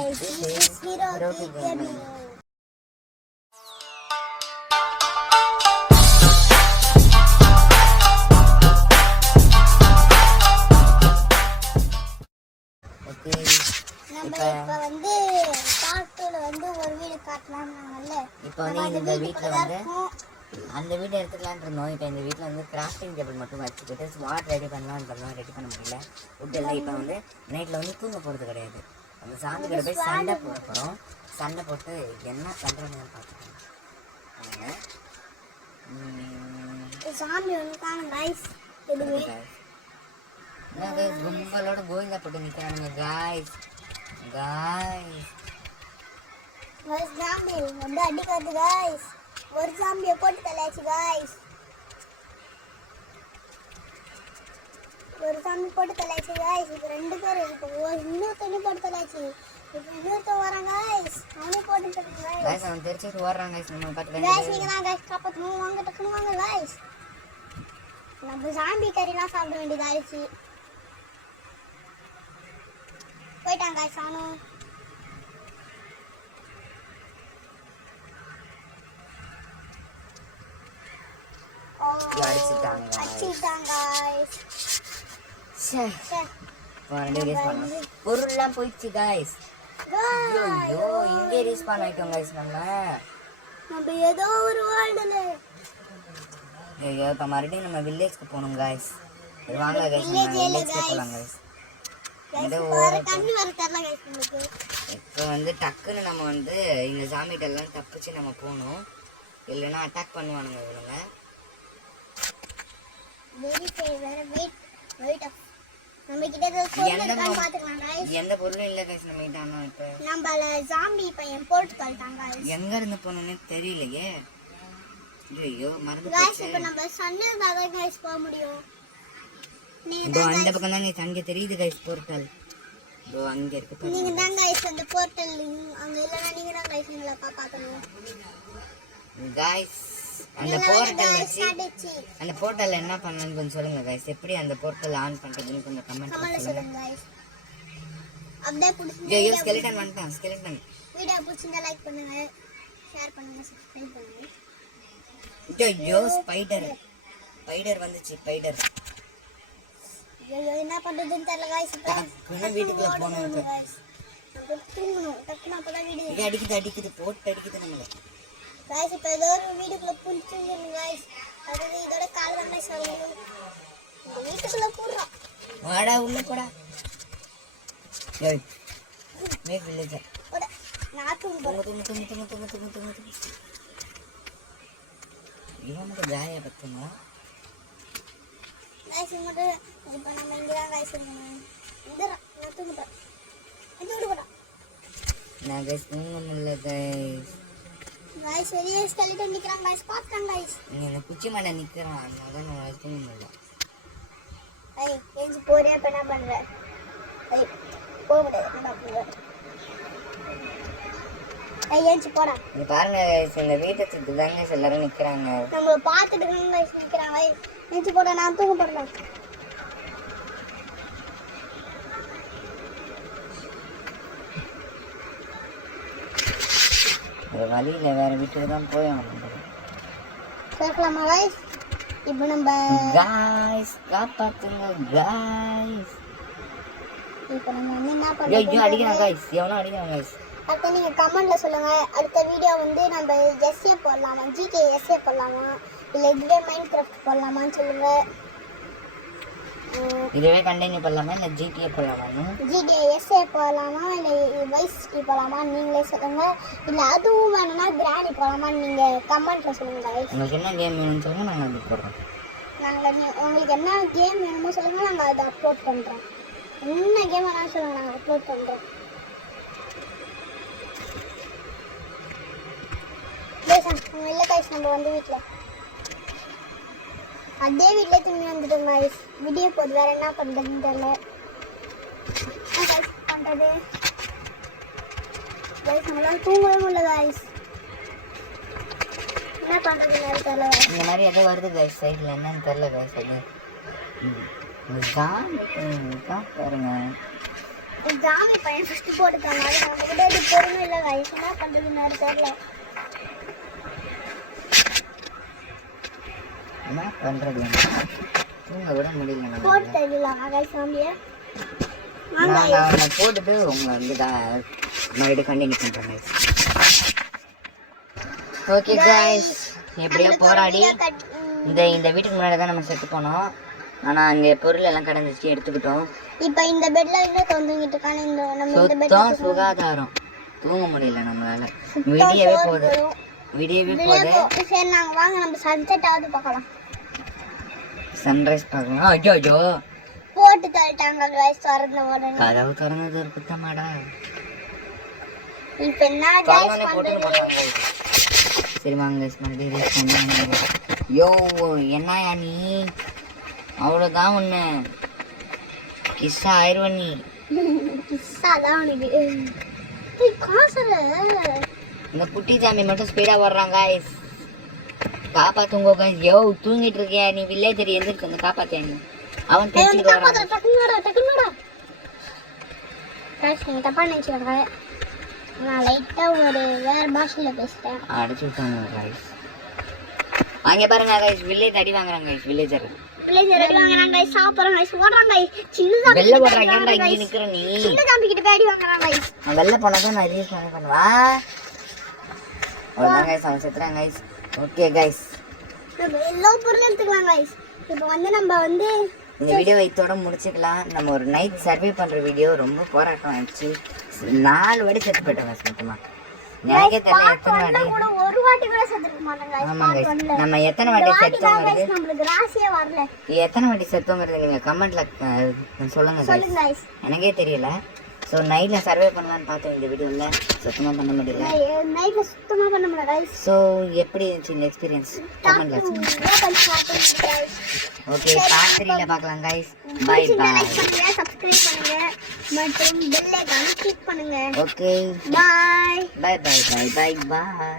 This is Hiroki Gaming. நம்ம இப்ப வந்து பார்ட்ல வந்து ஒரு வீடு காட்டலாம்னாங்கல்ல. இப்போ வந்து இந்த வீட்ல வந்து அந்த வீட்டை எடுத்துக்கலாம்னு இருந்தோம். இப்போ இந்த வீட்டில் வந்து கிராஃப்டிங் டேபிள் மட்டும் வச்சுக்கிட்டு ஸ்மார்ட் ரெடி பண்ணலாம்ன்றதுலாம் ரெடி பண்ண முடியல. உட்டெல்லாம் இப்போ வந்து நைட்டில் வந்து தூங்க போகிறது கிடையாது. அந்த சாமி கிட்ட போய் சண்டை போட போகிறோம். சண்டை போட்டு என்ன பண்ணுறோன்னு பார்த்துக்கோங்க. சாமி வந்து நைஸ் கும்பலோட கோவிந்தா போட்டு நிற்கிறானுங்க. காய்ஸ் சாமி வந்து அடிக்காது காய்ஸ். ஒரு சாமியை போட்டு தலையாச்சு காய்ஸ். ஒரு சாமி போட்டு தலையாச்சு காய்ஸ். இப்போ ரெண்டு பேர் இப்போ இன்னொருத்தனி போட்டு தலையாச்சு. இப்போ இன்னொருத்தன் வராங்க காய்ஸ். அவனே போட்டு தலையாச்சு காய்ஸ். அவன் தெரிச்சுட்டு ஓடுறாங்க காய்ஸ். நம்ம பார்த்து காய்ஸ் நீங்க தான் காய்ஸ் காப்பாற்றணும். வாங்க டக்குனு வாங்க காய்ஸ். நம்ம சாம்பி கறிலாம் சாப்பிட வேண்டியது ஆயிடுச்சு. போயிட்டாங்க காய்ஸ். அவனும் பொருள்லாம் போயிடுச்சு காய்ஸ். இங்கே ரீஸ்பான் ஆயிட்டோம் காய்ஸ். நம்ம ஏதோ ஒரு வேர்ல்டுல ஐயோ இப்போ மறுபடியும் நம்ம வில்லேஜ்க்கு போகணும் காய்ஸ். வாங்க காய்ஸ் வில்லேஜ்க்கு போகலாம் காய்ஸ். இப்போ வந்து டக்குன்னு நம்ம வந்து இந்த சாமிகிட்டெல்லாம் தப்பிச்சு நம்ம போகணும். இல்லைன்னா அட்டாக் பண்ணுவானுங்க இவனுங்க. எந்த பொருளும் இல்ல गाइस நம்ம கிட்ட. ஆனா இப்ப நம்மள ஜாம்பி பையன் போட்டு தள்ளிட்டாங்க. எங்க இருந்து போனோம்னே தெரியலையே. ஐயோ மறந்து गाइस. இப்போ நம்ம சன்னல்ல தான் गाइस போக முடியும். நீங்க அந்த பக்கம் தான் गाइस அங்க தெரியுது गाइस போர்ட்டல். இதோ அங்க இருக்கு பாருங்க. நீங்க தான் गाइस அந்த போர்ட்டல் அங்க இல்லனா நீங்க தான் गाइस நீங்கள பாக்கணும். गाइस அந்த போர்ட்டல் வச்சு அந்த போர்ட்டல் என்ன பண்ணனும்னு கொஞ்சம் சொல்லுங்க गाइस. எப்படி அந்த போர்ட்டல் ஆன் பண்றதுன்னு கொஞ்சம் கமெண்ட் சொல்லுங்க गाइस. அப்படியே புடிச்சு ஐயோ ஸ்கெலிட்டன் வந்துட்டான். ஸ்கெலிட்டன் வீடியோ பிடிச்சிருந்தா லைக் பண்ணுங்க, ஷேர் பண்ணுங்க, சப்ஸ்கிரைப் பண்ணுங்க. ஐயோ ஸ்பைடர் வந்துச்சு. ஸ்பைடர் ஐயோ என்ன பண்றதுன்னு தெரியல गाइस. இப்போ வீட்டுக்குள்ள போணும். இப்போ தூங்கணும். டக்குனு அப்பதான் வீடியோ அடிக்குது போட்டு அடிக்குது நம்மள गाइस. இப்போ ஏதோ ஒரு வீட்டுக்குள்ள புடிச்சிருங்க गाइस. அது இதோட கால் வண்ணை சாவுது. இந்த வீட்டுக்குள்ள போறா. வாடா உள்ள போடா. ஏய் மேக் வில்லேஜ் போடா. நான் தூங்க இவனுக்கு ஜாயா பத்துமா गाइस. இங்க இப்போ நம்ம இங்க தான் गाइस இருக்கணும். இந்தடா நான் தூங்குறேன். இது போடா. நான் गाइस தூங்க முடியல गाइस. गाइस வெளியே ஸ்கெலிட்டன் நிக்கறான் गाइस. பாத்துறான் गाइस. நீ அந்த குச்சி மேல நிக்கறான். அதனால நான் தூங்க முடியல. ஏய் ஏஞ்சி போறியா? இப்ப என்ன பண்ற? ஏய் போடு என்ன பண்ற? ஏய் ஏஞ்சி போடா. நீ பாருங்க गाइस இந்த வீட்டை சுத்தி தான் गाइस எல்லாரும் நிக்கறாங்க. நம்ம பாத்துட்டு இருக்காங்க गाइस நிக்கறாங்க. ஏய் ஏஞ்சி போடா. நான் தூங்க போறேன். வழியில வேற வீட்டுக்கு தான் போய் ஆகணும். கேட்கலாமா गाइस? இப்போ நம்ம गाइस காப்பாத்துங்க गाइस. இப்போ நம்ம என்ன பண்றோம்? ஐயோ அடிக்கறான் गाइस. எவனோ அடிக்கறான் गाइस. அடுத்து நீங்க கமெண்ட்ல சொல்லுங்க. அடுத்த வீடியோ வந்து நம்ம எஸ்ஏ போடலாமா, ஜிகே எஸ்ஏ போடலாமா, இல்ல இதுவே மைன்கிராஃப்ட் போடலாமான்னு சொல்லுங்க. இதுவே கண்டினியூ பண்ணலாமா இல்ல ஜிடிஏ போடலாமா? ஜிடிஏ எஸ்ஏ போடலாமா இல்ல வைஸ் சிட்டி போடலாமா நீங்களே சொல்லுங்க. இல்ல அதுவும் வேணும்னா கிரானி போடலாமா நீங்க கமெண்ட்ல சொல்லுங்க गाइस. உங்களுக்கு என்ன கேம் வேணும்னு சொல்லுங்க, நாங்க அது போடுறோம். உங்களுக்கு என்ன கேம் வேணுமோ சொல்லுங்க, நாங்க அதை அப்லோட் பண்றோம். என்ன கேம் வேணாலும் சொல்லுங்க, நாங்க அப்லோட் பண்றோம். இல்ல गाइस நம்ம வந்து வீட்ல அதே வீட்ல திரும்பி வந்துட்டோம் गाइस. வீடியோ போது வேற என்ன பண்றதுன்னு தெரியல. பண்றது गाइस நம்மளால தூங்கவே முடியல गाइस. என்ன பண்றதுன்னு தெரியல. இந்த மாதிரி ஏதோ வருது गाइस சைடுல. என்னன்னு தெரியல गाइस. அது இந்த சாமி பாருங்க. ஜாமி பையன் ஃபர்ஸ்ட் போட்டுட்டாங்க. அது நம்ம கிட்ட இது பொறுமை இல்லை கைஸ். என்ன பண்றதுன்னு தெரியல. என்ன பண்றது தூங்க விட முடியல. போட்டு தரலாம் கைஸ் சாமியை. நான் போட்டுட்டு உங்களை வந்து மறுபடியும் கண்டினியூ பண்ணுறேன். ஓகே கைஸ், எப்படியோ போராடி இந்த வீட்டுக்கு முன்னாடி தான் நம்ம செத்து போனோம். ஆனால் அங்கே பொருள் எல்லாம் கிடந்துச்சு, எடுத்துக்கிட்டோம். இப்போ இந்த பெட்ல இன்னும் தூங்கிட்டு இருக்கானே. இந்த நம்ம இந்த பெட் சுத்தம் சுகாதாரம். தூங்க முடியல நம்மளால. விடியவே போகுது. சரி நாங்கள் வாங்க நம்ம சன்செட் ஆகுது பார்க்கலாம். சன்ரைஸ் பார்க்கலாம். ஐயோ ஐயோ போட்டு தள்ளிட்டாங்க கைஸ். திறந்த உடனே கதவு திறந்தது ஒரு குத்தமாடா. இப்போ என்ன கைஸ் பண்றது? சரி வாங்க கைஸ், மறுபடியும் யோ என்னயா நீ? அவ்வளோதான் ஒன்று கிஸ்ஸா ஆயிடுவ நீ. கிஸ்ஸாதான் உனக்கு காசுல. இந்த குட்டி சாமி மட்டும் ஸ்பீடாக வர்றாங்க கைஸ். காப்பாத்துங்க கைஸ். யோ தூங்கிட்டு இருக்கியா நீ? வில்லேஜர் எந்திரிச்சு வந்து காப்பாத்தியா நீ? அவன் தெரிஞ்சுட்டு வரான். தப்பா நினைச்சுக்காங்க. நான் லைட்டா ஒரு வேற பாஷையில பேசுறேன். அடிச்சு விட்டாங்க கைஸ். அங்கே பாருங்க கைஸ், வில்லேஜ் அடி வாங்குறாங்க கைஸ். வில்லேஜர் அடி வாங்குறாங்க கைஸ். சாப்பிடுறாங்க கைஸ். ஓடுறாங்க கைஸ். சின்ன சாமி வெளில போடுறாங்க. ஏன்டா இங்கே நிக்கிற நீ? சின்ன சாமி கிட்ட போய் அடி வாங்குறாங்க கைஸ். நான் வெளில போனதான் நான் ரீல்ஸ் பண்ணுவா. அவ்வளோதான் கைஸ், அவன் செத்துறாங்க கைஸ். ஓகே கைஸ், நம்ம எல்லா பொருளும் எடுத்துக்கலாம் கைஸ். இப்போ வந்து நம்ம வந்து இந்த வீடியோவை இதோட முடிச்சுக்கலாம். நம்ம ஒரு நைட் சர்வே பண்ணுற வீடியோ ரொம்ப போராட்டம் ஆயிடுச்சு. 4 வாட்டி செத்து போயிட்டோம் கைஸ். மொத்தமாக எனக்கே தெரியல எத்தனை வாட்டி. கூட ஒரு வாட்டி கூட செத்துக்க மாட்டாங்க கைஸ். ஆமாம் கைஸ், நம்ம எத்தனை வாட்டி செத்தோங்கிறது, நம்மளுக்கு ராசியே வரல. எத்தனை வாட்டி செத்தோங்கிறது நீங்கள் கமெண்ட்டில் சொல்லுங்கள் கைஸ். கைஸ் எனக்கே தெரியல. ஸோ நைட்டில் சர்வே பண்ணலான்னு பார்த்தோம். இந்த வீடியோவில் சுத்தமாக பண்ண முடியல. நைட்ல சுத்தமா பண்ண முடியல கைஸ். ஸோ எப்படி இருந்துச்சு இந்த எக்ஸ்பீரியன்ஸ்? கமெண்ட்ல ஓகே, பார்ட் 3ல பார்க்கலாம் கைஸ். By by. சப்ஸ்கிரைப் பண்ணுங்க மற்றும் பெல் ஐகானை கிளிக் பண்ணுங்க. Okay bye bye bye bye bye by.